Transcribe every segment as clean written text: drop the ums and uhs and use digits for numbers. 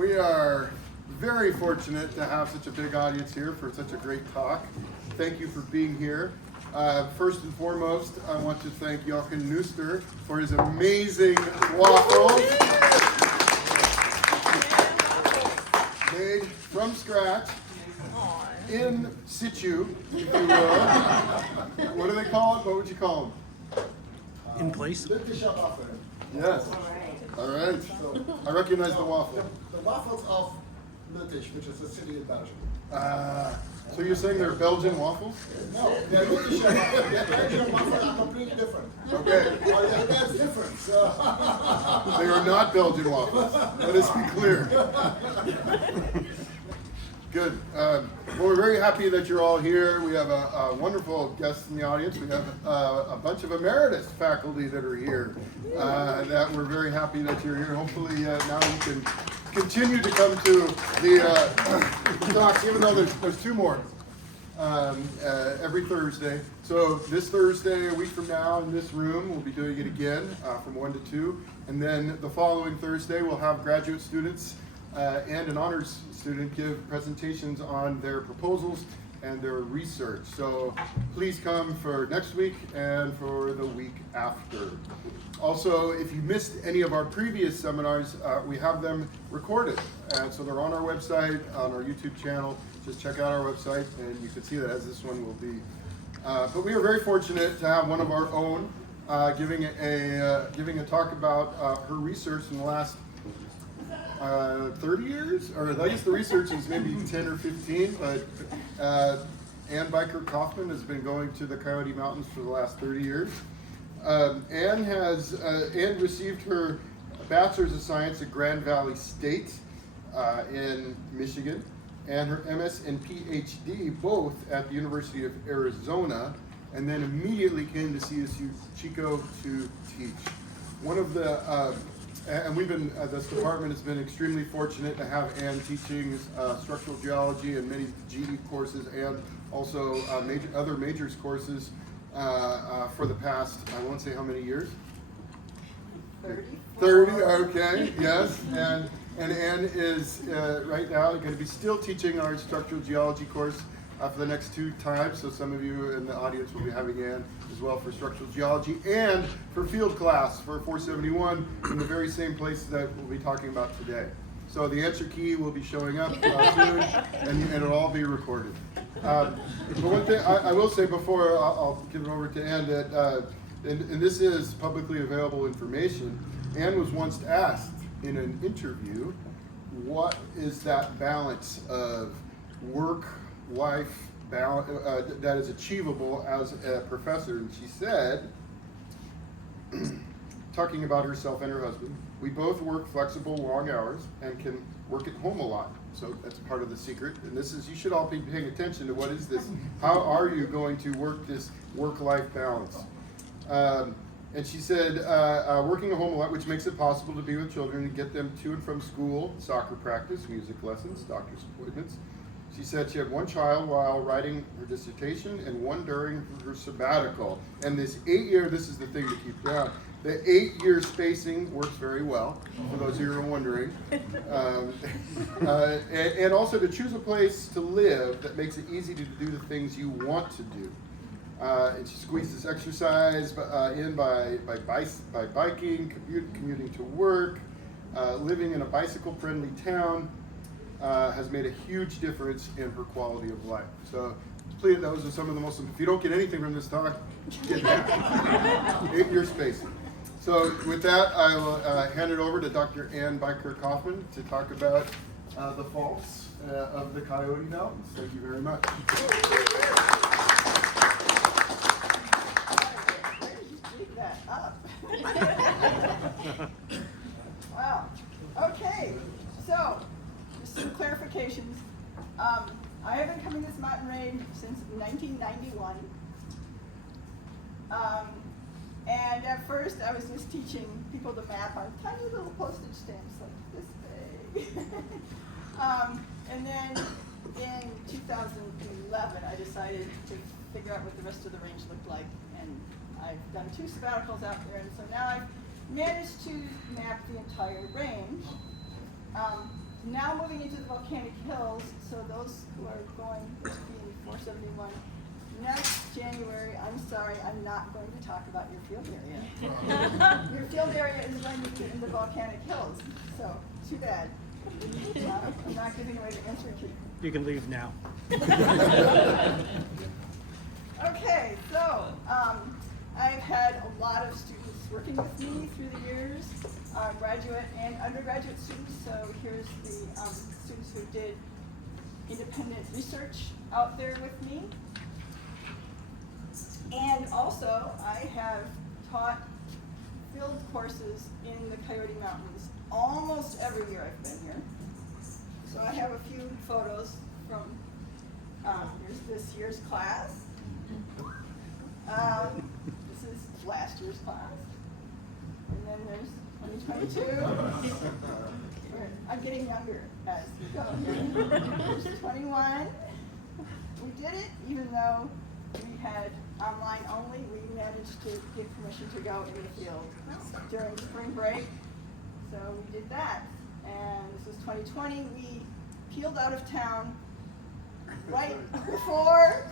We are very fortunate to have such a big audience here for such a great talk. Thank you for being here. First and foremost, I want to thank Jochen Neuster for his amazing waffles. Made from scratch, in situ, if you will. What do they call it? What would you call them? In place? Yes. All right. I recognize the waffle. The waffles of Lüttich, which is a city in Belgium. So you're saying they're Belgian waffles? No, they're Lüttich waffles. The Belgian waffles are completely different. Okay. Well, that's different. So. They are not Belgian waffles. Let us be clear. Good. Well, we're very happy that you're all here. We have a wonderful guest in the audience. We have a bunch of emeritus faculty that are here. That we're very happy that you're here. Hopefully now you can continue to come to the talks, even though there's two more every Thursday. So this Thursday, a week from now, in this room, we'll be doing it again from 1 to 2. And then the following Thursday, we'll have graduate students and an honors student give presentations on their proposals and their research. So please come for next week and for the week after. Also, if you missed any of our previous seminars, we have them recorded. And so they're on our website, on our YouTube channel. Just check out our website and you can see that as this one will be. But we are very fortunate to have one of our own giving a talk about her research in the last 30 years, or I guess the research is maybe 10 or 15, but Bykerk-Kauffman has been going to the Coyote Mountains for the last 30 years. Anne received her Bachelor's of Science at Grand Valley State in Michigan, and her MS and PhD both at the University of Arizona, and then immediately came to CSU Chico to teach. One of the and we've been, this department has been extremely fortunate to have Anne teaching structural geology and many GE courses and also other majors courses for the past, I won't say how many years? 30, okay, yes. And Anne is right now going to be still teaching our structural geology course for the next 2 times. So some of you in the audience will be having Anne as well for structural geology and for field class for 471 in the very same place that we'll be talking about today. So the answer key will be showing up soon and it'll all be recorded. But one thing I will say before I'll give it over to Anne that, and this is publicly available information, Anne was once asked in an interview, what is that balance of work-life balance that is achievable as a professor? And she said, talking about herself and her husband, we both work flexible long hours and can work at home a lot. So that's part of the secret. And this is, you should all be paying attention to what is this, how are you going to work this work-life balance? And she said, working at home a lot, which makes it possible to be with children and get them to and from school, soccer practice, music lessons, doctor's appointments. She said she had 1 child while writing her dissertation and 1 during her sabbatical. And this 8-year, this is the thing to keep down, the 8-year spacing works very well, for those of you who are wondering. And also to choose a place to live that makes it easy to do the things you want to do. And she squeezes exercise in by biking, commuting to work, living in a bicycle-friendly town. Has made a huge difference in her quality of life. So, please, those are some of the most, if you don't get anything from this talk, get that. 8-year spacing. So, with that, I will hand it over to Dr. Anne Bykerk-Kauffman to talk about the faults of the Coyote Mountains. Thank you very much. Wow. Okay. So, some clarifications. I have been coming this mountain range since 1991. And at first I was just teaching people to map on tiny little postage stamps like this big. And then in 2011 I decided to figure out what the rest of the range looked like. And I've done 2 sabbaticals out there, and so now I've managed to map the entire range. Now moving into the volcanic hills, so those who are going to be in 471, next January, I'm sorry, I'm not going to talk about your field area. Your field area is going to be in the volcanic hills, so too bad. I'm not giving away the entry key. You can leave now. Okay, so I've had a lot of students working with me through the years, graduate and undergraduate students. So here's the students who did independent research out there with me. And also, I have taught field courses in the Coyote Mountains almost every year I've been here. So I have a few photos from here's this year's class. This is last year's class. And then there's 2022. I'm getting younger as we go. There's 21. We did it, even though we had online only. We managed to get permission to go in the field during spring break. So we did that. And this is 2020. We peeled out of town right before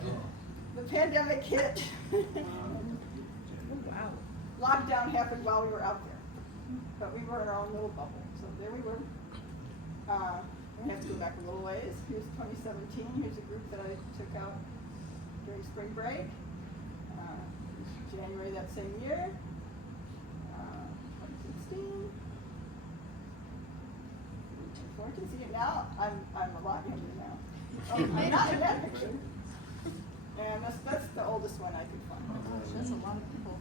the pandemic hit. Wow. Lockdown happened while we were out there. But we were in our own little bubble. So there we were. We have to go back a little ways. Here's 2017. Here's a group that I took out during spring break. January that same year. 2016. Before I can see it now, I'm a lot younger now. I'm not in that picture. And that's the oldest one I could find. Oh gosh, that's a lot of people.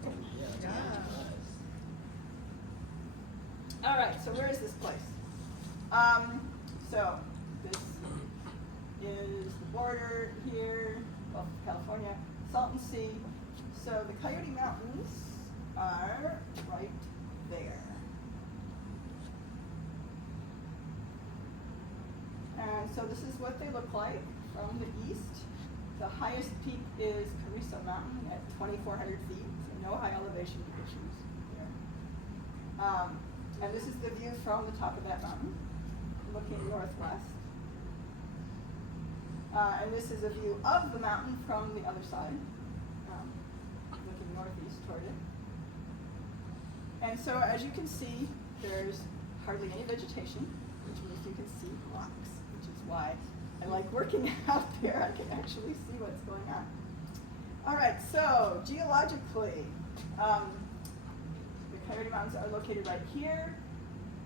All right, so where is this place? So this is the border here, Gulf of California, Salton Sea. So the Coyote Mountains are right there. And so this is what they look like from the east. The highest peak is Carrizo Mountain at 2,400 feet, so no high elevation issues there. And this is the view from the top of that mountain, looking northwest. And this is a view of the mountain from the other side, looking northeast toward it. And so as you can see, there's hardly any vegetation, which means you can see rocks, which is why I like working out there. I can actually see what's going on. All right, so geologically, the Coyote Mountains are located right here.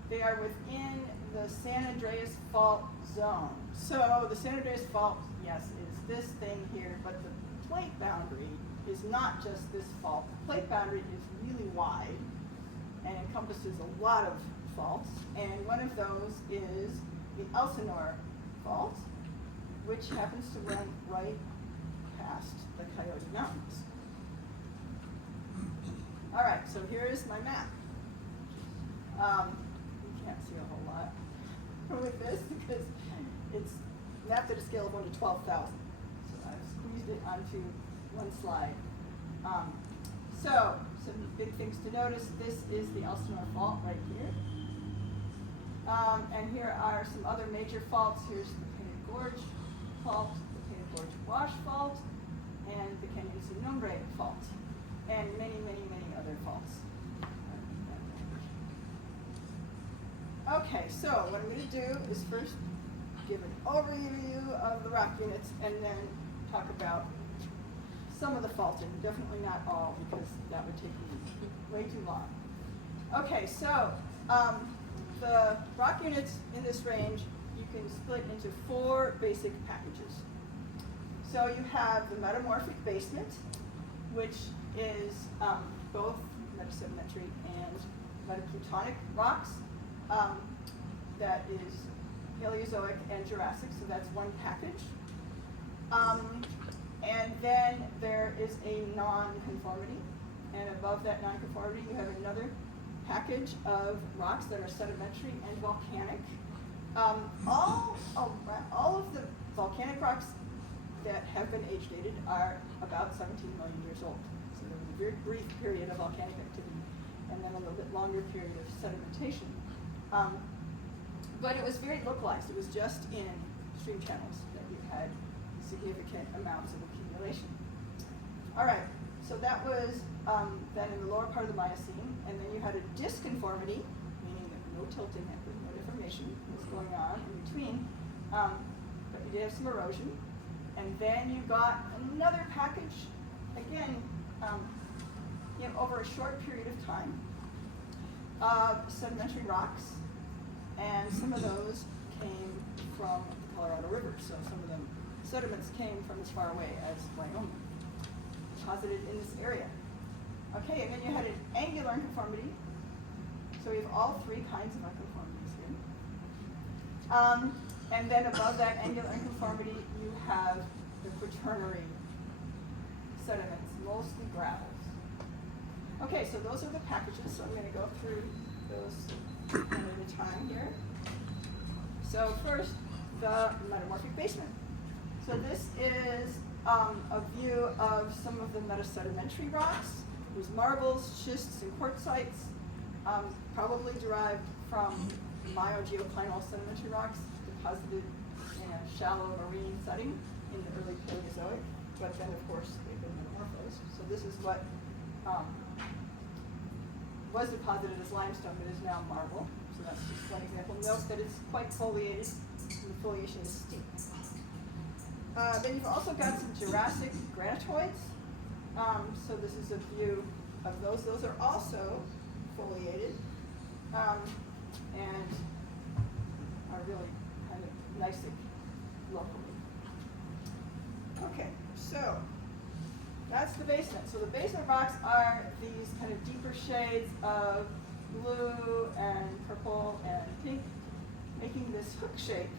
They are within the San Andreas Fault zone. So the San Andreas Fault, yes, is this thing here, but the plate boundary is not just this fault. The plate boundary is really wide and encompasses a lot of faults, and one of those is the Elsinore Fault, which happens to run right past the Coyote Mountains. All right, so here is my map. You can't see a whole lot with this because it's mapped at a scale of 1 to 12,000. So I've squeezed it onto one slide. So some big things to notice. This is the Elsinore Fault right here. And here are some other major faults. Here's the Painted Gorge Fault, the Painted Gorge Wash Fault, and the Canyon Sin Nombre Fault, and many, many, many other faults. Okay, so what I'm going to do is first give an overview of the rock units and then talk about some of the faulting, definitely not all because that would take me way too long. Okay, so the rock units in this range you can split into 4 basic packages. So you have the metamorphic basement, which is both metasedimentary and metaplutonic rocks. That is Paleozoic and Jurassic, so that's one package. And then there is a non-conformity, and above that non-conformity you have another package of rocks that are sedimentary and volcanic. All of the volcanic rocks that have been age dated are about 17 million years old. So there was a very brief period of volcanic activity and then a little bit longer period of sedimentation. But it was very localized. It was just in stream channels that you had significant amounts of accumulation. All right, so that was then in the lower part of the Miocene, and then you had a disconformity, meaning that no tilting happened, no deformation was going on in between, but you did have some erosion, and then you got another package, again, over a short period of time, of sedimentary rocks, and some of those came from the Colorado River, so some of them sediments came from as far away as Wyoming, deposited in this area. Okay, and then you had an angular unconformity. So we have all three kinds of unconformities here. And then above that angular unconformity, you have the quaternary sediments, mostly gravels. Okay, so those are the packages. So I'm going to go through those one at a time here. So first, the metamorphic basement. So this is a view of some of the metasedimentary rocks. There's marbles, schists, and quartzites, probably derived from myogeoclinal sedimentary rocks deposited in a shallow marine setting in the early Paleozoic, but then of course they've been metamorphosed. So this is what was deposited as limestone but is now marble. So that's just one example. Note that it's quite foliated, and the foliation is steep. Then you've also got some Jurassic granitoids. So this is a view of those. Those are also foliated and are really kind of gneissic locally. Okay, so that's the basement. So the basement rocks are these kind of deeper shades of blue and purple and pink, making this hook shape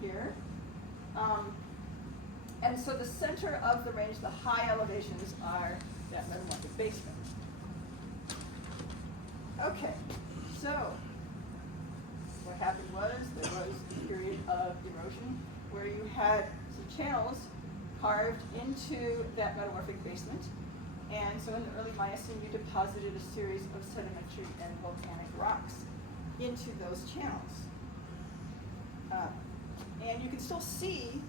here. And so the center of the range, the high elevations, are that metamorphic basement. Okay, so what happened was there was a period of erosion where you had some channels carved into that metamorphic basement. And so in the early Miocene, you deposited a series of sedimentary and volcanic rocks into those channels. And you can still see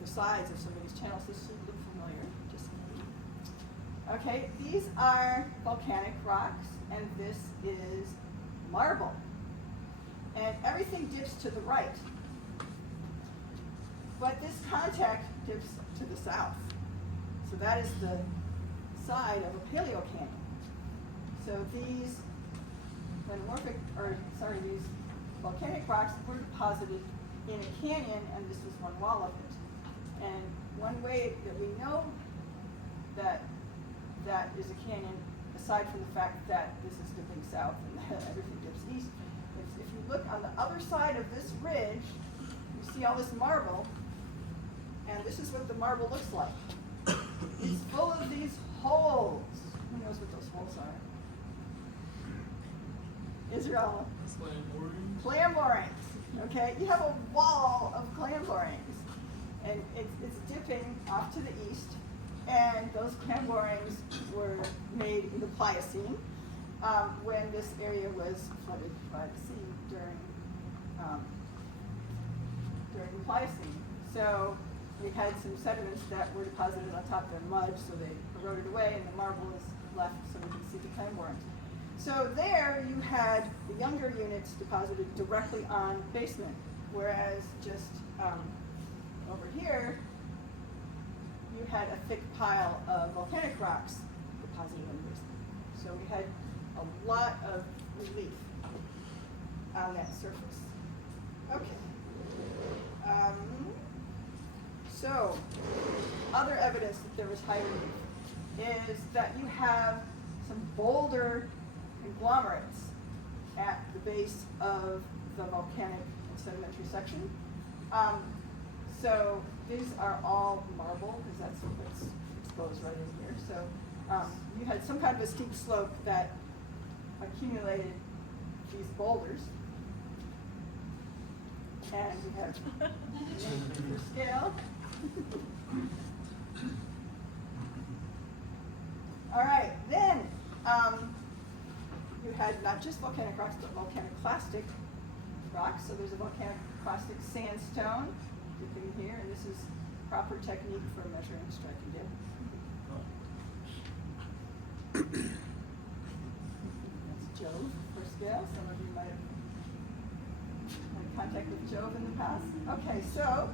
the sides of some of these channels. This should look familiar, just a minute. Okay, these are volcanic rocks, and this is marble. And everything dips to the right. But this contact dips to the south. So that is the side of a paleo canyon. So these these volcanic rocks were deposited in a canyon, and this is one wall of it. And one way that we know that that is a canyon, aside from the fact that this is dipping south and everything dips east, is if you look on the other side of this ridge, you see all this marble, and this is what the marble looks like. It's full of these holes. Who knows what those holes are? Israel. Clam borings. Okay, you have a wall of clam borings, and it's dipping off to the east. And those clam borings were made in the Pliocene when this area was flooded by the sea during the Pliocene. So we had some sediments that were deposited on top of the mud, so they eroded away, and the marble is left so we can see the clam borings. So there you had the younger units deposited directly on basement, whereas just over here you had a thick pile of volcanic rocks deposited on the basement. So we had a lot of relief on that surface. Okay. So other evidence that there was high relief is that you have some boulder conglomerates at the base of the volcanic and sedimentary section. So these are all marble, because that's what's exposed right in here. So you had some kind of a steep slope that accumulated these boulders. And we have for scale. All right, then you had not just volcanic rocks, but volcaniclastic rocks. So there's a volcanic clastic sandstone dipping here, and this is proper technique for measuring striking dip. That's Jove for scale. Some of you might have had contact with Jove in the past. Okay, so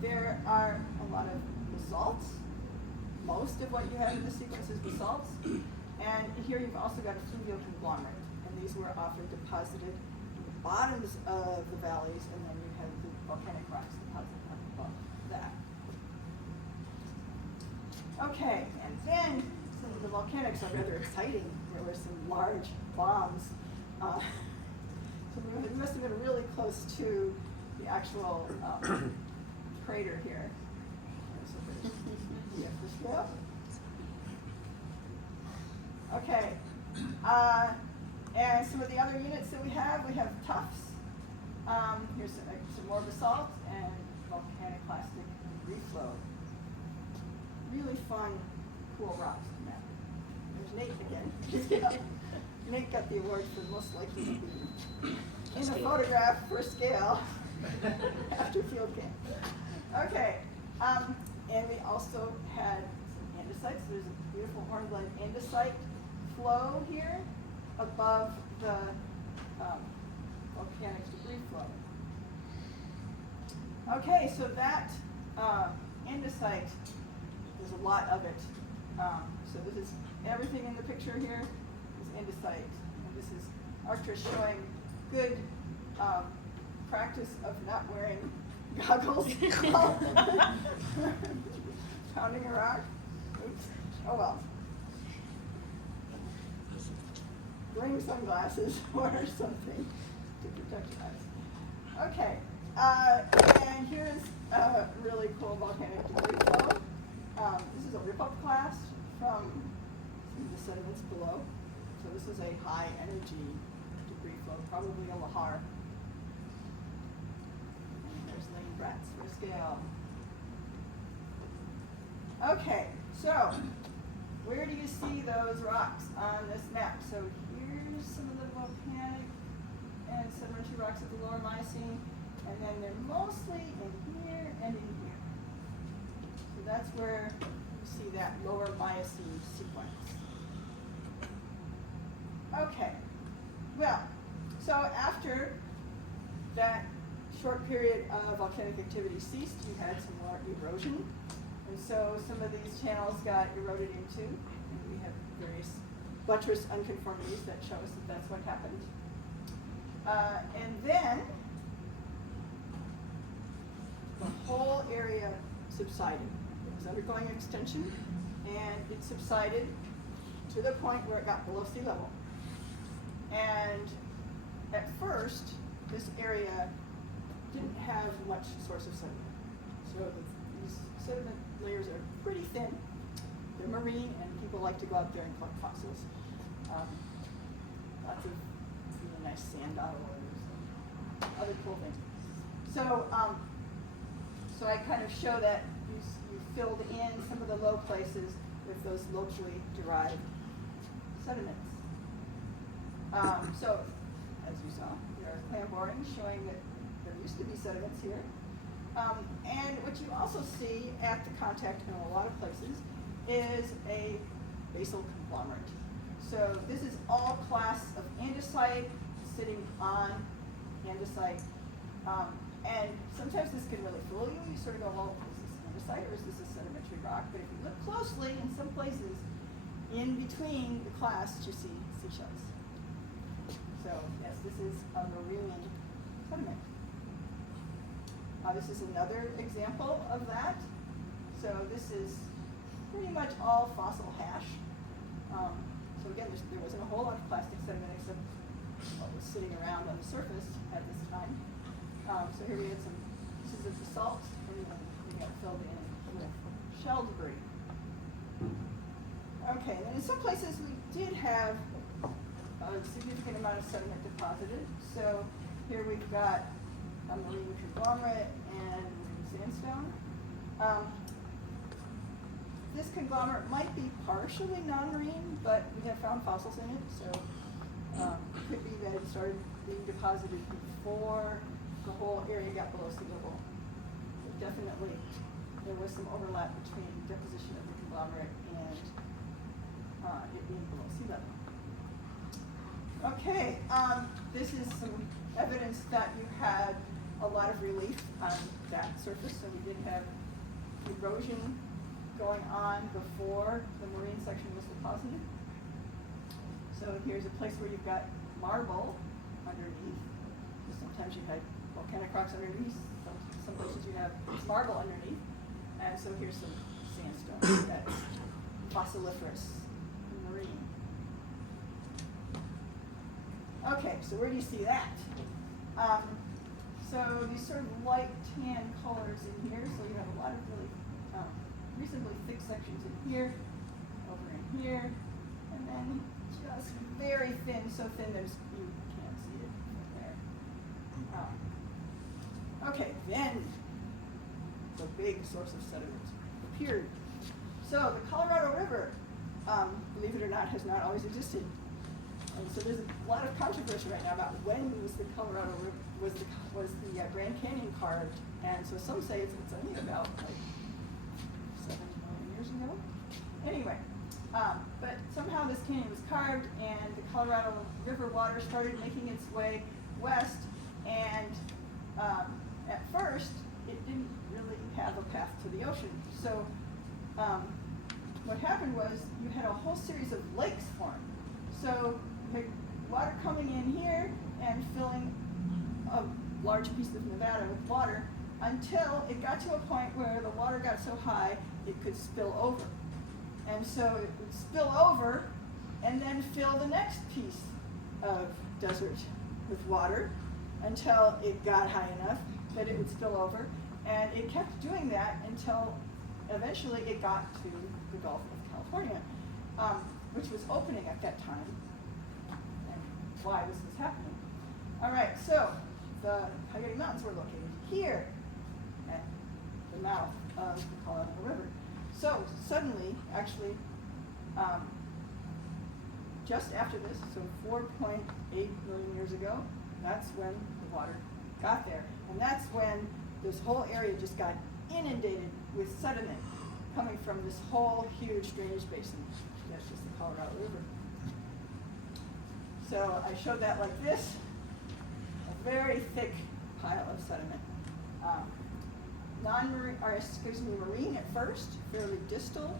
there are a lot of basalts. Most of what you have in the sequence is basalts. And here you've also got a fluvial conglomerate. And these were often deposited in the bottoms of the valleys, and then you have the volcanic rocks deposited up above that. Okay, and then some of the volcanics are rather exciting. There were some large bombs. So we must have been really close to the actual crater here. So there's the scale. Okay, and some of the other units that we have tuffs. Here's some more basalt and volcanic plastic reflow. Really fun, cool rocks to map. There's Nate again. Nate got the award for most likely to be in a photograph for scale after field camp. Okay, and we also had some andesites. There's a beautiful hornblende andesite flow here above the volcanic debris flow. Okay, so that andesite, there's a lot of it. So this is everything in the picture here is andesite. And this is Arcturus showing good practice of not wearing goggles. Pounding a rock. Oops. Oh well. Bring sunglasses or something to protect your eyes. Okay. And here's a really cool volcanic debris flow. This is a rip-up class from some of the sediments below. So this is a high energy debris flow, probably a lahar. And there's Lane Bratz for scale. Okay, so where do you see those rocks on this map? So here's some of the volcanic and sedimentary rocks at the lower Miocene, and then they're mostly in here and in here. So that's where you see that lower Miocene sequence. Okay, well, so after that short period of volcanic activity ceased, you had some more erosion. And so some of these channels got eroded into, and we have various buttress unconformities that show us that that's what happened. And then the whole area subsided. It was undergoing extension, and it subsided to the point where it got below sea level. And at first, this area didn't have much source of sediment. So these sediment layers are pretty thin. They're marine, and people like to go out there and collect fossils. Lots of really nice sand otters and other cool things. So, so I kind of show that you filled in some of the low places with those locally derived sediments. So, as you saw, there are clam borings showing that there used to be sediments here. And what you also see at the contact in a lot of places is a basal conglomerate. So this is all class of andesite sitting on andesite. And sometimes this can really fool you. You sort of go, well, is this andesite or is this a sedimentary rock? But if you look closely, in some places, in between the clasts, you see seashells. So yes, this is a marine sediment. This is another example of that. So this is pretty much all fossil hash. So again, there wasn't a whole lot of plastic sediment except what was sitting around on the surface at this time. So here we had some pieces of basalt, and then we got filled in with shell debris. Okay, and in some places we did have a significant amount of sediment deposited. So here we've got a marine conglomerate and marine sandstone. This conglomerate might be partially non-marine, but we have found fossils in it, so it could be that it started being deposited before the whole area got below sea level. But definitely, there was some overlap between deposition of the conglomerate and it being below sea level. Okay, this is some evidence that you had a lot of relief on that surface, so we did have erosion going on before the marine section was deposited. So here's a place where you've got marble underneath. So sometimes you had volcanic rocks underneath, some places you have marble underneath. And so here's some sandstone that's fossiliferous marine. Okay, so where do you see that? So these sort of light tan colors in here, so you have a lot of really reasonably thick sections in here, over in here, and then just very thin, so thin there's you can't see it from there. Okay, then the big source of sediments appeared. So the Colorado River, believe it or not, has not always existed. And so there's a lot of controversy right now about when was the Colorado River, was the Grand Canyon carved. And so some say it's only about like 7 million years ago. Anyway, but somehow this canyon was carved and the Colorado River water started making its way west. And at first, it didn't really have a path to the ocean. So what happened was you had a whole series of lakes form. So you had water coming in here and filling a large piece of Nevada with water until it got to a point where the water got so high it could spill over. And so it would spill over and then fill the next piece of desert with water until it got high enough that it would spill over. And it kept doing that until eventually it got to the Gulf of California, which was opening at that time, and why this was happening. All right, so the Coyote Mountains were located here at the mouth of the Colorado River. So suddenly, actually, just after this, so 4.8 million years ago, that's when the water got there. And that's when this whole area just got inundated with sediment coming from this whole huge drainage basin. That's just the Colorado River. So I showed that like this, a very thick pile of sediment. Non-marine, or excuse me, marine at first, fairly distal,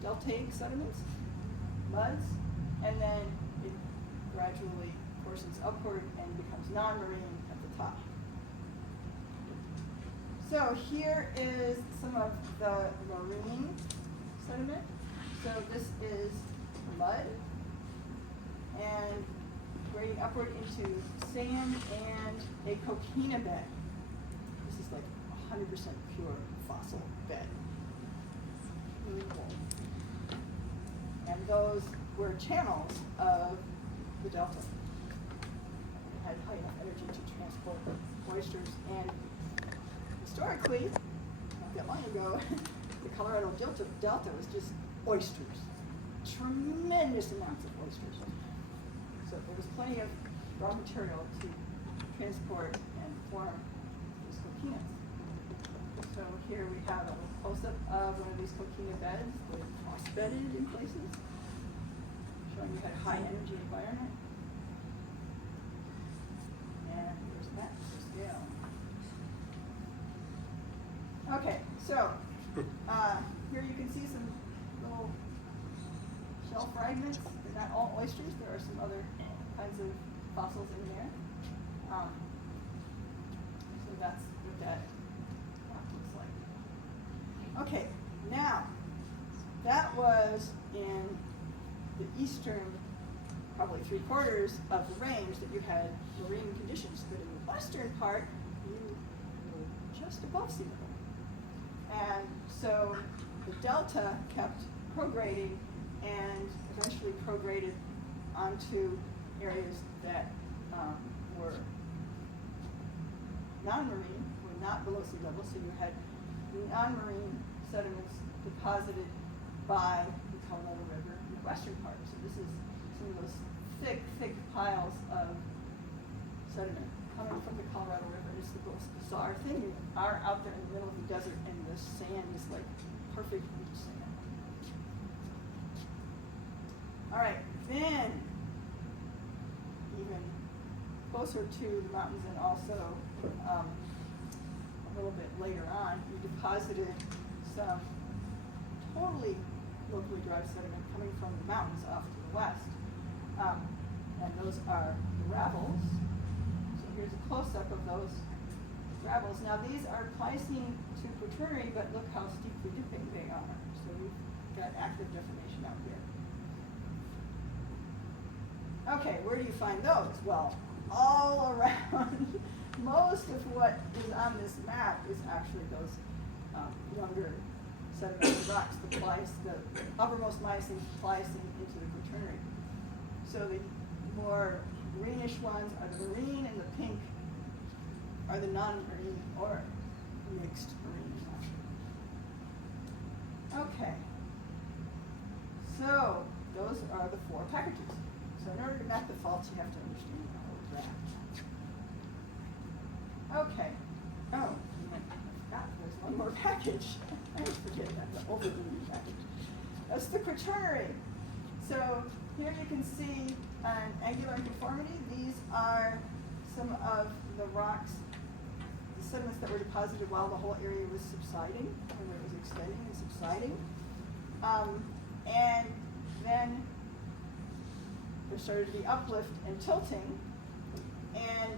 deltaic sediments, muds, and then it gradually courses upward and becomes non-marine at the top. So here is some of the marine sediment. So this is mud and grading upward into sand and a coquina bed. This is like 100% pure fossil bed. Really cool. And those were channels of the delta. It had high enough energy to transport oysters. And historically, not that long ago, the Colorado Delta was just oysters. Tremendous amounts of oysters. So there was plenty of raw material to transport and form these coquinas. So here we have a close-up of one of these coquina beds. They're moss-bedded in places, showing you had a high energy environment. And there's that for scale. Okay, so here you can see some little shell fragments. They're not all oysters. There are some other kinds of fossils in there. So that's what that rock looks like. Okay, now that was in the eastern, probably 3/4 of the range that you had marine conditions, but in the western part, you were just above sea level. And so the delta kept prograding and eventually prograded onto areas that were non-marine, were not below sea level, so you had non-marine sediments deposited by the Colorado River in the western part. So this is some of those thick, thick piles of sediment coming from the Colorado River. It's the most bizarre thing. You are out there in the middle of the desert and the sand is like perfect beach sand. All right, then even closer to the mountains and also a little bit later on, we deposited some totally locally derived sediment coming from the mountains off to the west. And those are the gravels. So here's a close-up of those gravels. Now these are Pliocene to Quaternary, but look how steeply dipping they are. So we've got active deformation out here. Okay, where do you find those? Well, all around. Most of what is on this map is actually those younger sedimentary rocks, the uppermost Miocene, Pliocene into the Quaternary. So the more greenish ones are the marine, and the pink are the non-marine or mixed marine. Okay. So those are the 4 packages. So in order to map the faults, you have to understand all of that. Okay. Oh, I forgot there's one more package. I always forget that, the overview package. That's the Quaternary. So here you can see an angular conformity. These are some of the rocks, the sediments that were deposited while the whole area was subsiding, when it was extending and subsiding. And then there started to be uplift and tilting, and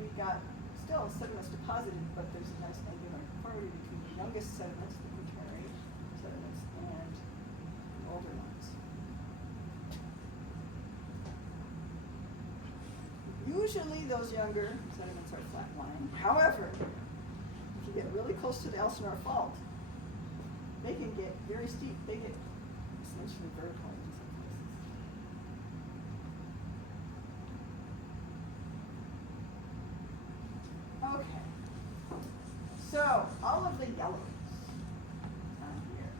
we got still sediments deposited, but there's a nice angular conformity between the youngest sediments, the Quaternary sediments, and the older ones. Usually those younger sediments are flat-lying. However, if you get really close to the Elsinore Fault, they can get very steep. They get essentially vertical in some places. Okay. So all of the yellows down here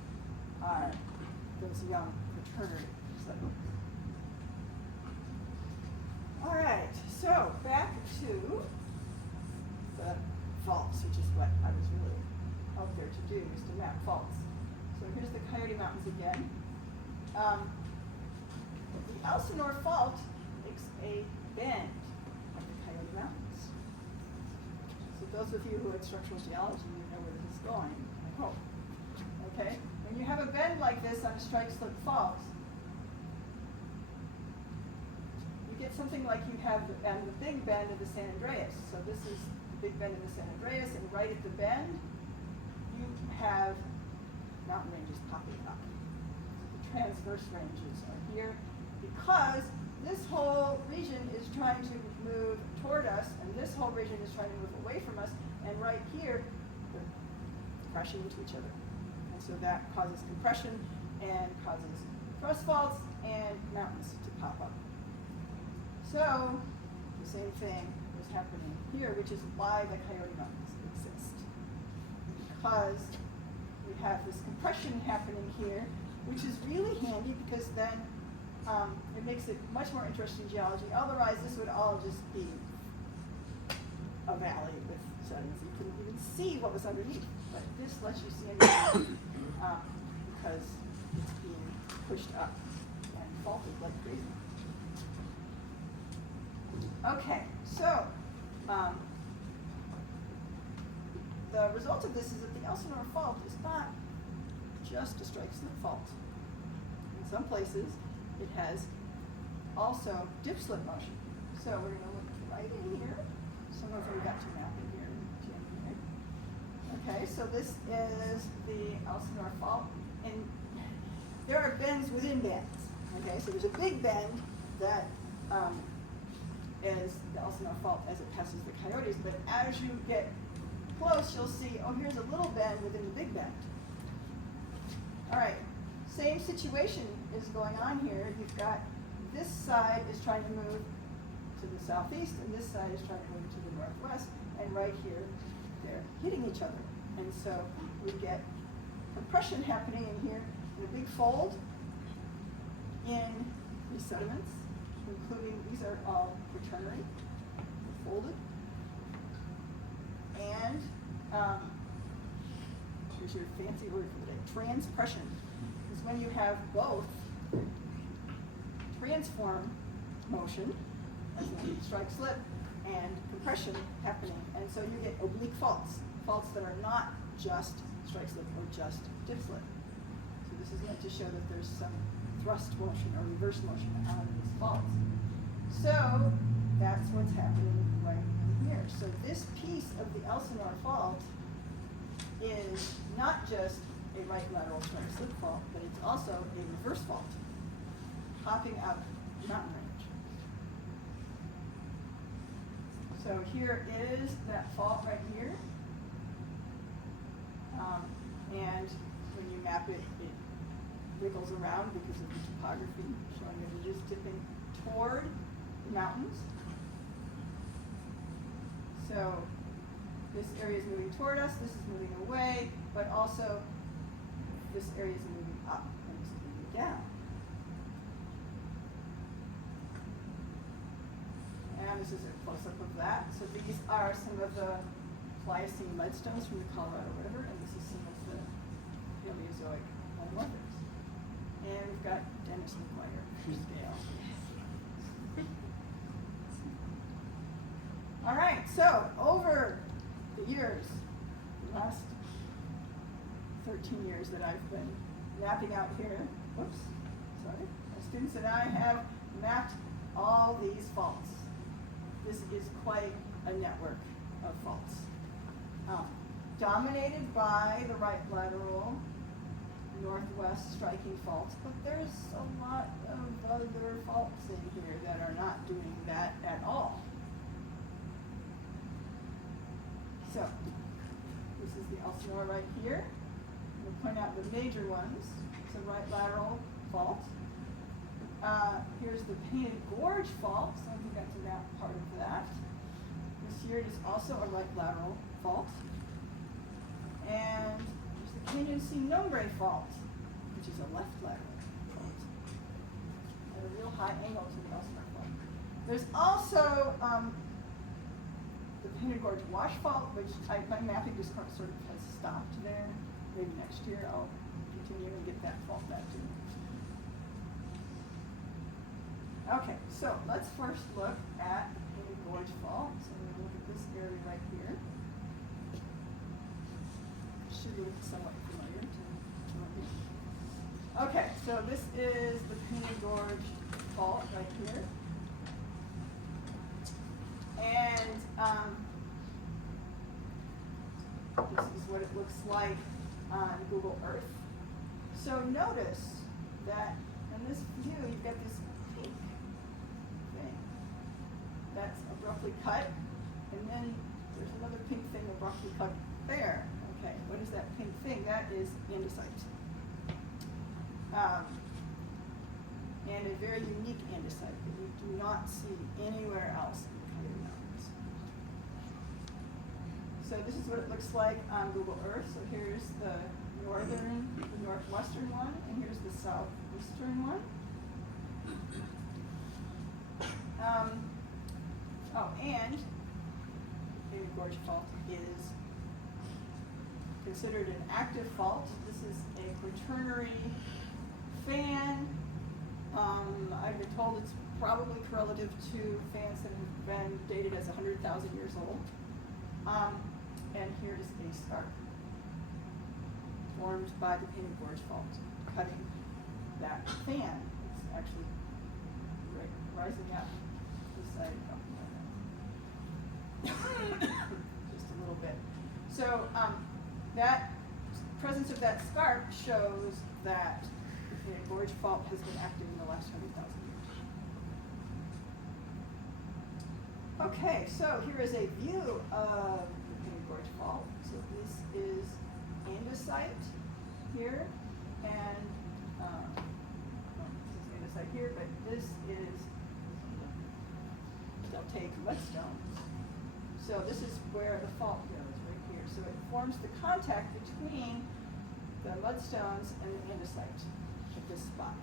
are those young Quaternary sediments. All right, so back to the faults, which is what I was really out there to do, is to map faults. So here's the Coyote Mountains again. The Elsinore Fault makes a bend of the Coyote Mountains. So those of you who had structural geology, you know where this is going, I hope. Okay, when you have a bend like this on a strike-slip fault, get something like you have the big bend of the San Andreas. So this is the big bend of the San Andreas, and right at the bend, you have mountain ranges popping up. The transverse ranges are here because this whole region is trying to move toward us, and this whole region is trying to move away from us, and right here, they're crashing into each other. And so that causes compression and causes thrust faults and mountains to pop up. So, the same thing was happening here, which is why the Coyote Mountains exist. Because we have this compression happening here, which is really handy because then it makes it much more interesting geology. Otherwise, this would all just be a valley with sediments. You couldn't even see what was underneath. But this lets you see underneath because it's being pushed up and faulted like crazy. Okay, so the result of this is that the Elsinore Fault is not just a strike-slip fault. In some places, it has also dip-slip motion. So we're going to look right in here. Some of them got to map in here in January. Okay, so this is the Elsinore Fault, and there are bends within bends. Okay, so there's a big bend that is the Elsinore Fault as it passes the Coyotes, but as you get close, you'll see, oh, here's a little bend within the big bend. All right, same situation is going on here. You've got this side is trying to move to the southeast, and this side is trying to move to the northwest, and right here, they're hitting each other. And so we get compression happening in here in a big fold in these sediments, including, these are all Quaternary, folded. And here's your fancy word for the day. Transpression is when you have both transform motion, as in strike slip, and compression happening. And so you get oblique faults, faults that are not just strike slip or just dip slip. So this is meant to show that there's some thrust motion or reverse motion out of these faults. So that's what's happening right in here. So this piece of the Elsinore fault is not just a right lateral strike slip fault, but it's also a reverse fault, popping out mountain range. So here is that fault right here. And when you map it, it wiggles around because of the topography, showing that it is dipping toward the mountains. So this area is moving toward us, this is moving away, but also this area is moving up and this is moving down. And this is a close-up of that. So these are some of the Pliocene mudstones from the Colorado River, and this is some of the Paleozoic metamorphics. And we've got Dennis McGuire for scale. All right, so over the years, the last 13 years that I've been mapping out here, whoops, sorry, my students and I have mapped all these faults. This is quite a network of faults. Dominated by the right lateral northwest striking faults, but there's a lot of other faults in here that are not doing that at all. So, this is the Elsinore right here. I'm going to point out the major ones. It's a right lateral fault. Here's the Painted Gorge fault, so we got to map part of that. This here is also a right lateral fault. And there's the Canyon C Nombre fault, which is a left lateral fault. At a real high angle to the Elsinore fault. There's also the Painted Gorge Wash fault, which my mapping just sort of has stopped there. Maybe next year I'll continue and get that fault back to you. Okay, so let's first look at the Painted Gorge fault. So we're going to look at this area right here. Should look somewhat familiar to you. Okay, so this is the Painted Gorge fault right here. And this is what it looks like on Google Earth. So notice that in this view, you've got this pink thing that's abruptly cut, and then there's another pink thing abruptly cut there. Okay, what is that pink thing? That is andesite. And a very unique andesite that we do not see anywhere else in the Coyote Mountains. So this is what it looks like on Google Earth. So here's the northwestern one, and here's the southeastern one. And Painted Gorge fault is considered an active fault. This is a quaternary fan. I've been told it's probably correlative to fans that have been dated as 100,000 years old. And here is a scarp formed by the Painted Gorge fault, cutting that fan. It's actually rising up this side just a little bit. So that presence of that scarp shows that the Painted Gorge fault has been active in the last 100,000 years. Okay, so here is a view of the Painted Gorge fault. So this is andesite here, and this is andesite here, but this is deltaic mudstone. So this is where the fault goes, right here. So it forms the contact between the mudstones and the andesite at this spot.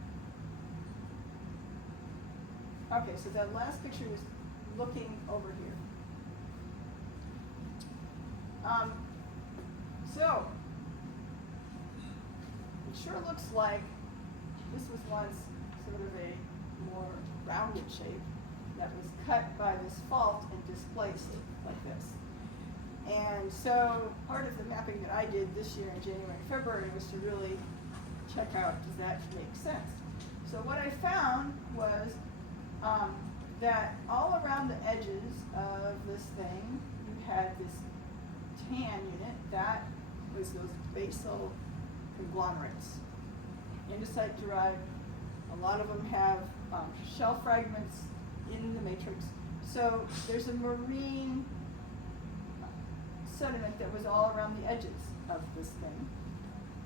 Okay, so that last picture is looking over here. So, it sure looks like this was once sort of a more rounded shape that was cut by this fault and displaced like this. And so part of the mapping that I did this year in January and February was to really check out, does that make sense? So what I found was that all around the edges of this thing, you had this tan unit. That was those basal conglomerates. Andesite derived, a lot of them have shell fragments in the matrix. So there's a marine sediment that was all around the edges of this thing,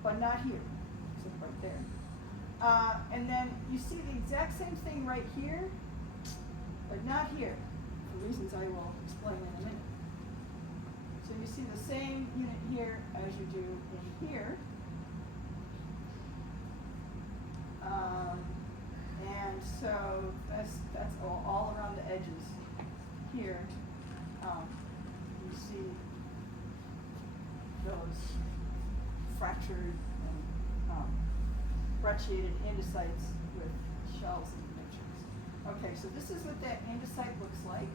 but not here, except right there. And then you see the exact same thing right here, but not here, for reasons I will explain in a minute. So you see the same unit here as you do in here. And so that's all around the edges here. You see those fractured and brecciated andesites with shells in the matrix. Okay, so this is what that andesite looks like.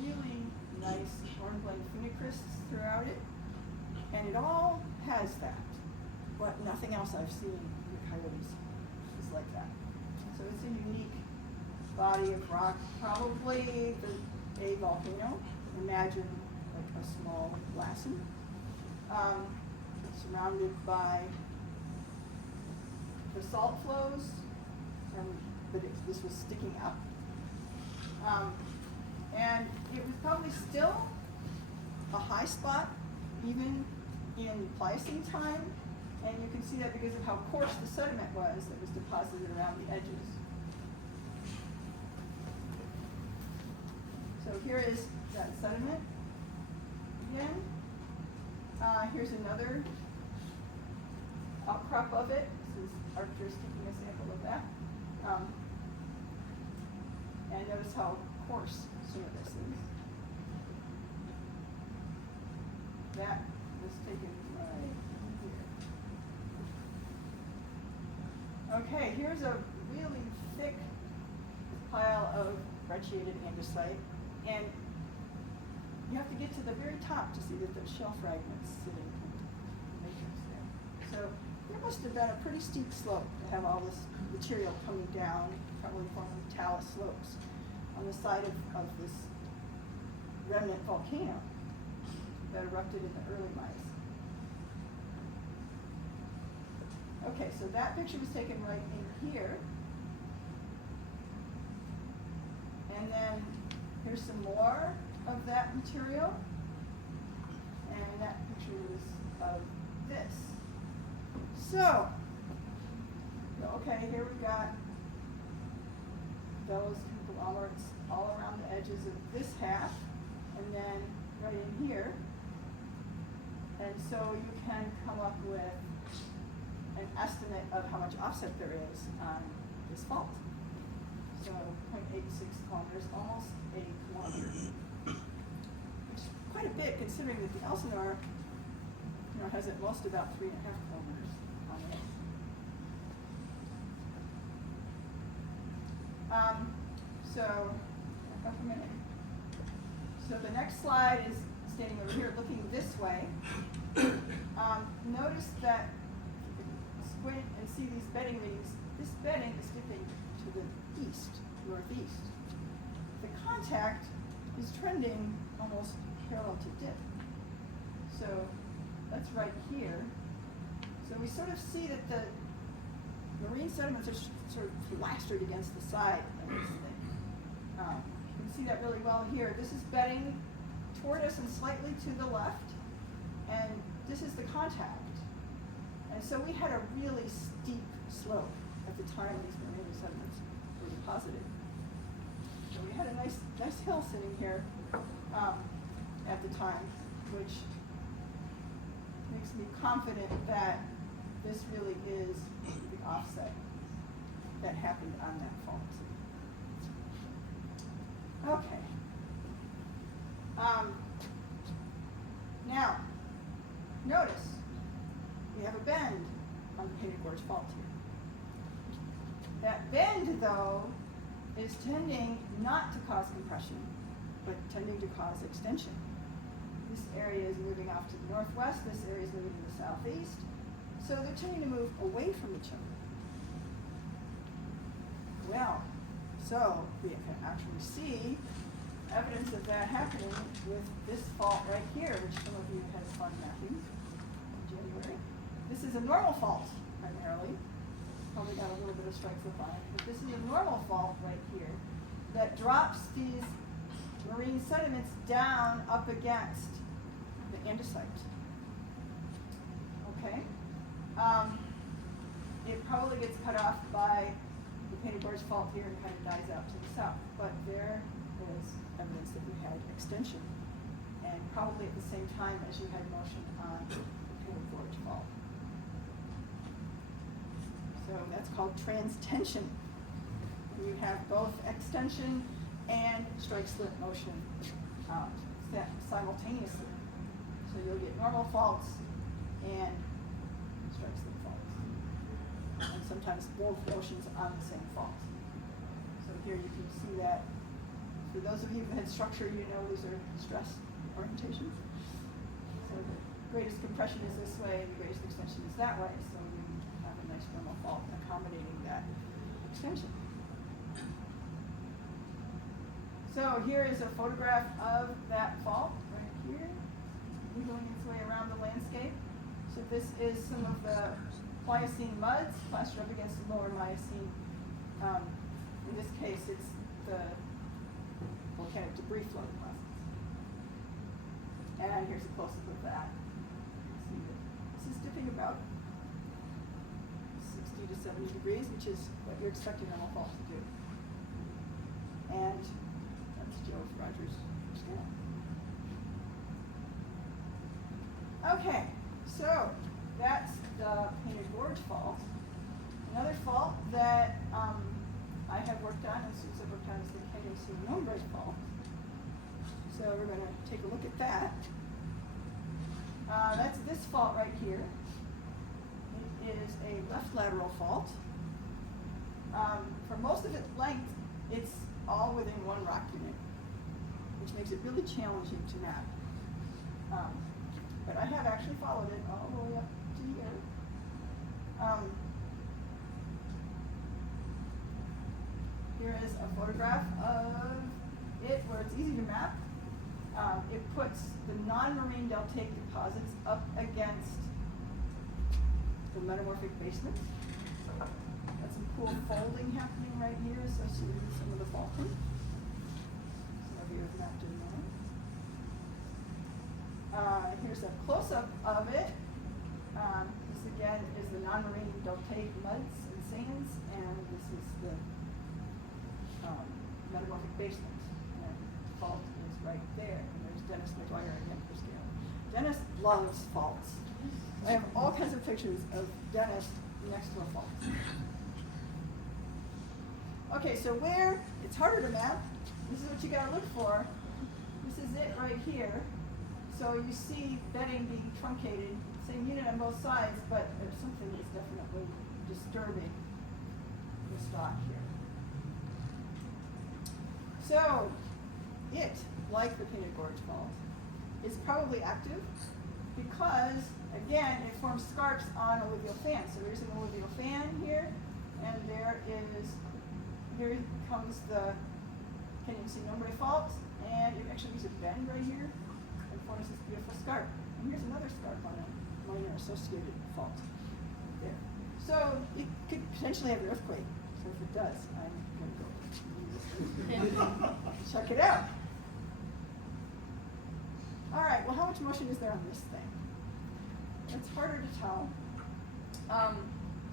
Really nice hornblende phenocrysts throughout it, and it all has that, but nothing else I've seen with coyotes is like that. So it's a unique body of rock, probably a volcano. Imagine like a small Lassen, surrounded by basalt flows, but this was sticking up. And it was probably still a high spot, even in Pliocene time, and you can see that because of how coarse the sediment was that was deposited around the edges. So here is that sediment again. Here's another outcrop of it. This is Archer's taking a sample of that. And notice how coarse some of this is. That was taken right here. Okay, here's a really thick pile of brecciated andesite, and you have to get to the very top to see that there's shell fragments sitting in the matrix there. So there must have been a pretty steep slope to have all this material coming down, probably forming talus slopes on the side of this remnant volcano that erupted in the early Miocene. Okay, so that picture was taken right in here. And then here's some more of that material. And that picture was of this. So, okay, here we've got those conglomerates all around the edges of this half, and then right in here. And so you can come up with an estimate of how much offset there is on this fault. So 0.86 kilometers, almost a kilometer. Which is quite a bit considering that the Elsinore, has at most about 3.5 kilometers on it. So, back up a minute. So the next slide is standing over here looking this way. Notice that squint and see these bedding leaves. This bedding is dipping to the east, northeast. The contact is trending almost parallel to dip. So that's right here. So we sort of see that the marine sediments are sort of plastered against the side of this thing. You can see that really well here. This is bedding toward us and slightly to the left, and this is the contact. And so we had a really steep slope at the time these marine sediments were deposited. So we had a nice hill sitting here at the time, which makes me confident that this really is the offset that happened on that fault. Okay. Now, notice we have a bend on the Painted Gorge Fault here. That bend, though, is tending not to cause compression, but tending to cause extension. This area is moving off to the northwest, this area is moving to the southeast, so they're tending to move away from each other. Well, so we can actually see evidence of that happening with this fault right here, which some of you had fun mapping in January. This is a normal fault, primarily. Probably got a little bit of strike slip on it, but this is a normal fault right here that drops these marine sediments down up against the andesite. Okay? It probably gets cut off by the Painted Gorge Fault here and kind of dies out to the south, but there is evidence that we had extension, and probably at the same time as you had motion on the Painted Gorge Fault. So that's called transtension. You have both extension and strike slip motion simultaneously. So you'll get normal faults and strike slip faults. And sometimes both motions on the same fault. So here you can see that. For those of you who had structure, you know these are stress orientations. So the greatest compression is this way, and the greatest extension is that way. So we have a nice normal fault accommodating that extension. So here is a photograph of that fault right here, wiggling its way around the landscape. So this is some of the Pliocene muds plastered up against the lower Miocene. In this case, it's the volcanic debris flow deposits. And here's a close-up of that. You can see that this is dipping about 60 to 70 degrees, which is what you're expecting normal faults to do. And that's Joe Rogers' scale. Okay, so that's the Painted Gorge Fault. Another fault that I have worked on, and Sue's have worked on, is the Coyote Fault. So we're going to take a look at that. That's this fault right here. It is a left lateral fault. For most of its length, it's all within one rock unit, which makes it really challenging to map. But I have actually followed it all the way up to here. Here is a photograph of it where it's easy to map. It puts the non-marine deltaic deposits up against the metamorphic basement. Got some cool folding happening right here associated with some of the faulting. Some of you have mapped in there. Here's a close-up of it. This again is the non-marine deltaic muds and sands, and this is the metamorphic basement. And the fault is right there. And there's Dennis McGuire again for scale. Dennis loves faults. I have all kinds of pictures of Dennis next to a fault. Okay, so where it's harder to map, this is what you gotta look for. This is it right here. So you see bedding being truncated, same unit on both sides, but there's something that's definitely disturbing the stock here. So it, like the Painted Gorge Fault, is probably active because, again, it forms scarps on alluvial fans. So there's an alluvial fan here, and here comes the Canyon C Nombre Fault, and it actually gives a bend right here and forms this beautiful scarp. And here's another scarp on a minor associated fault there. So it could potentially have an earthquake. So if it does, I'm going to go check it out. All right, well, how much motion is there on this thing? It's harder to tell.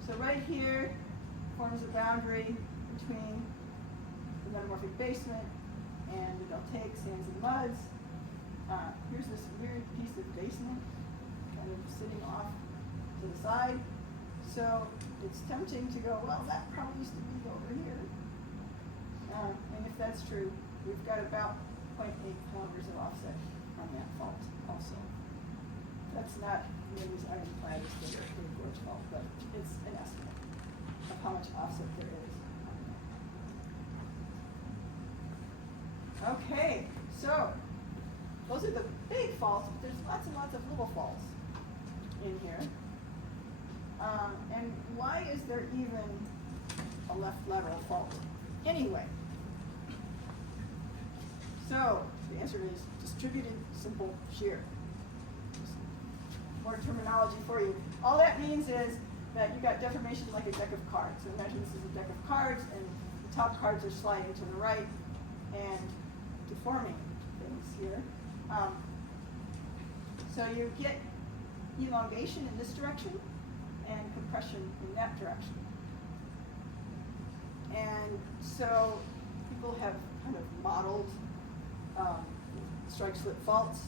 So right here forms a boundary between the metamorphic basement and the deltaic sands and muds. Here's this weird piece of basement kind of sitting off to the side. So it's tempting to go, well, that probably used to be over here. And if that's true, we've got about 0.8 kilometers of offset on that fault also. not nearly as ironclad as the gorge fault, but it's an estimate of how much offset there is. Okay, so those are the big faults, but there's lots and lots of little faults in here. And why is there even a left lateral fault anyway? So the answer is distributed simple shear. More terminology for you. All that means is that you got deformation like a deck of cards. So imagine this is a deck of cards, and the top cards are sliding to the right and deforming things here. So you get elongation in this direction and compression in that direction. And so people have kind of modeled strike slip faults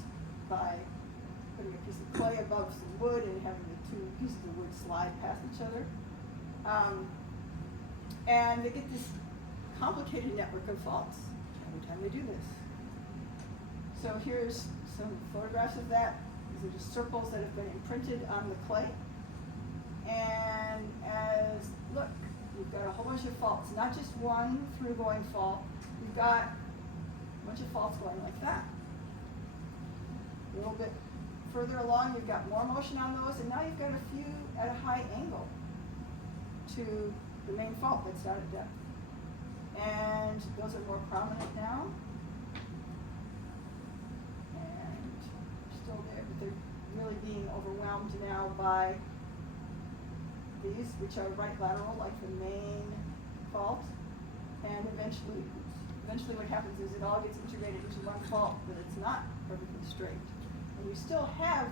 by putting a piece of clay above some wood and having the two pieces of wood slide past each other. And they get this complicated network of faults every time they do this. So here's some photographs of that. These are just circles that have been imprinted on the clay. And as, look, you've got a whole bunch of faults, not just one through-going fault. You've got a bunch of faults going like that. A little bit further along, you've got more motion on those, and now you've got a few at a high angle to the main fault that's down at depth. And those are more prominent now. And they're still there, but they're really being overwhelmed now by these, which are right lateral, like the main fault. And eventually what happens is it all gets integrated into one fault, but it's not perfectly straight. And you still have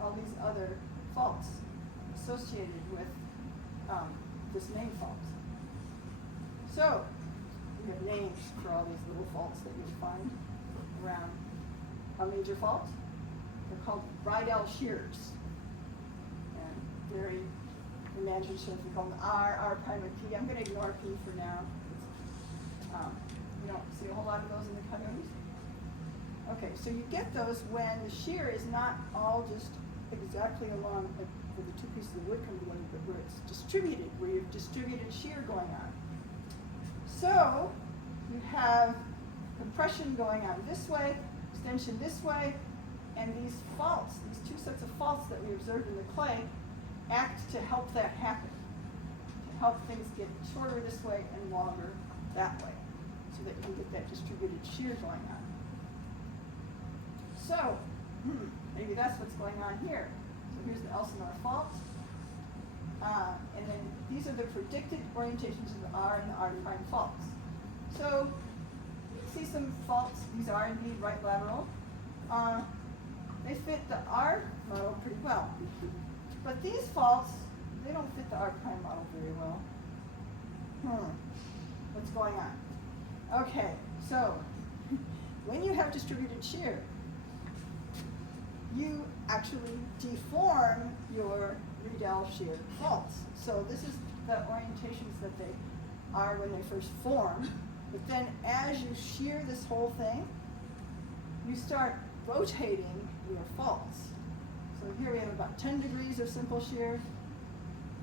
all these other faults associated with this main fault. So we have names for all these little faults that you find around a major fault. They're called Rydell shears. And very imaginative, we call them R prime and P. I'm going to ignore P for now. You don't see a whole lot of those in the Coyotes. Okay, so you get those when the shear is not all just exactly along where the two pieces of wood come together, but where it's distributed, where you have distributed shear going on. So you have compression going on this way, extension this way, and these faults, these two sets of faults that we observed in the clay, act to help that happen, to help things get shorter this way and longer that way, so that you can get that distributed shear going on. So, maybe that's what's going on here. So here's the Elsinore fault. And then these are the predicted orientations of the R and the R prime faults. So, you see some faults, these are indeed right lateral. They fit the R model pretty well. But these faults, they don't fit the R prime model very well. What's going on? Okay, so when you have distributed shear, you actually deform your Rydell shear faults. So this is the orientations that they are when they first form. But then as you shear this whole thing, you start rotating your faults. So here we have about 10 degrees of simple shear.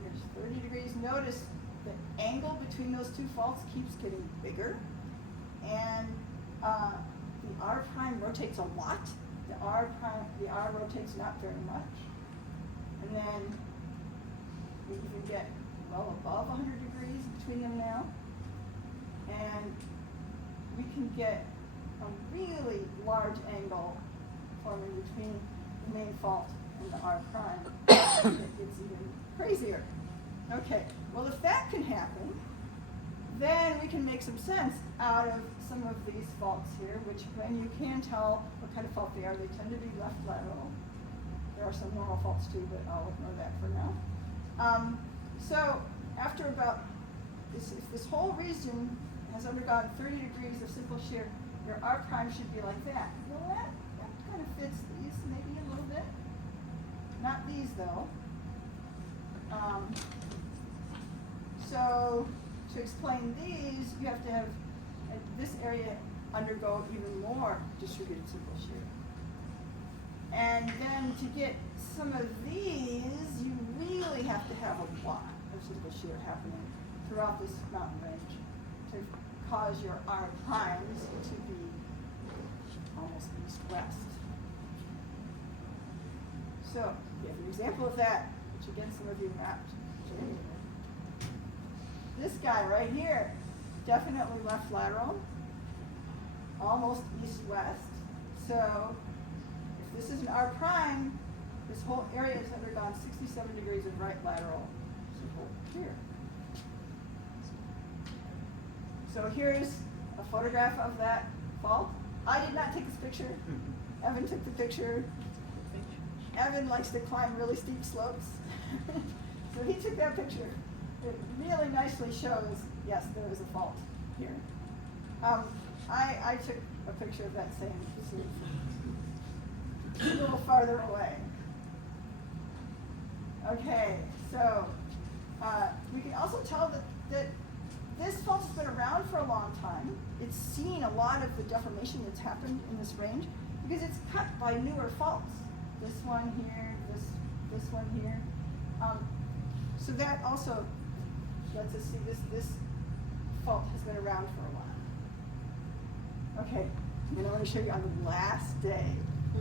Here's 30 degrees. Notice the angle between those two faults keeps getting bigger. And the R prime rotates a lot. The R rotates not very much. And then we even get well above 100 degrees between them now. And we can get a really large angle forming between the main fault and the R prime. It gets even crazier. Okay, well if that can happen, then we can make some sense out of some of these faults here, which when you can tell what kind of fault they are, they tend to be left lateral. There are some normal faults too, but I'll ignore that for now. So after about, if this whole region has undergone 30 degrees of simple shear, your R prime should be like that. Well, that kind of fits these maybe a little bit. Not these though. So to explain these, you have to have this area undergo even more distributed simple shear. And then to get some of these, you really have to have a lot of typical shear happening throughout this mountain range to cause your R primes to be almost east-west. So, we have an example of that, which again some of you mapped. This guy right here, definitely left lateral, almost east-west. So, if this is an R prime, this whole area has undergone 67 degrees of right lateral support here. So here's a photograph of that fault. I did not take this picture. Evan took the picture. Evan likes to climb really steep slopes. So he took that picture. It really nicely shows, yes, there is a fault here. I took a picture of that same slope a little farther away. Okay, so we can also tell that this fault has been around for a long time. It's seen a lot of the deformation that's happened in this range because it's cut by newer faults. This one here, this one here. So that also lets us see this fault has been around for a while. Okay, and I want to show you on the last day.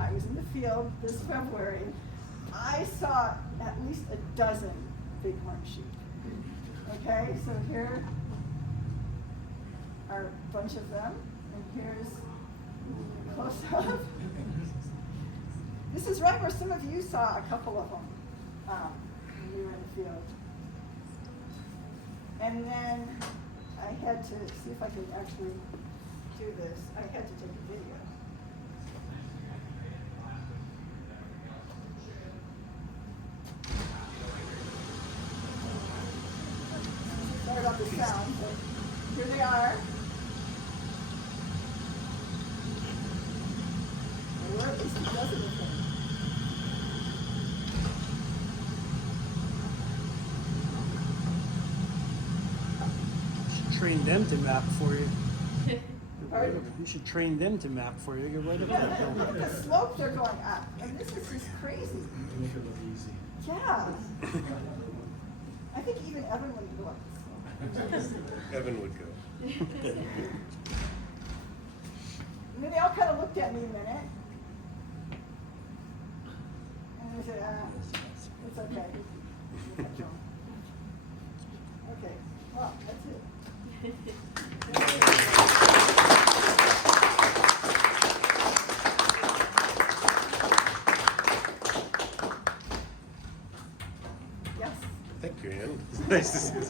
I was in the field this February. I saw at least a dozen bighorn sheep. Okay, so here are a bunch of them, and here's a close-up. This is right where some of you saw a couple of them when you were in the field. And then I had to see if I could actually do this. I had to take a video. Sorry about the sound, but here they are. There were at least a dozen of them. Train them to map for you. Pardon? You should train them to map for you. Get right up Yeah, there. look at the slopes are going up, and this is just crazy. Make it look easy. Yeah. I think even Evan would go up this slope. Evan would go. And then they all kind of looked at me a minute. And they said, it's okay. Okay, well, that's it. Thank you, Ann. It's nice to see you.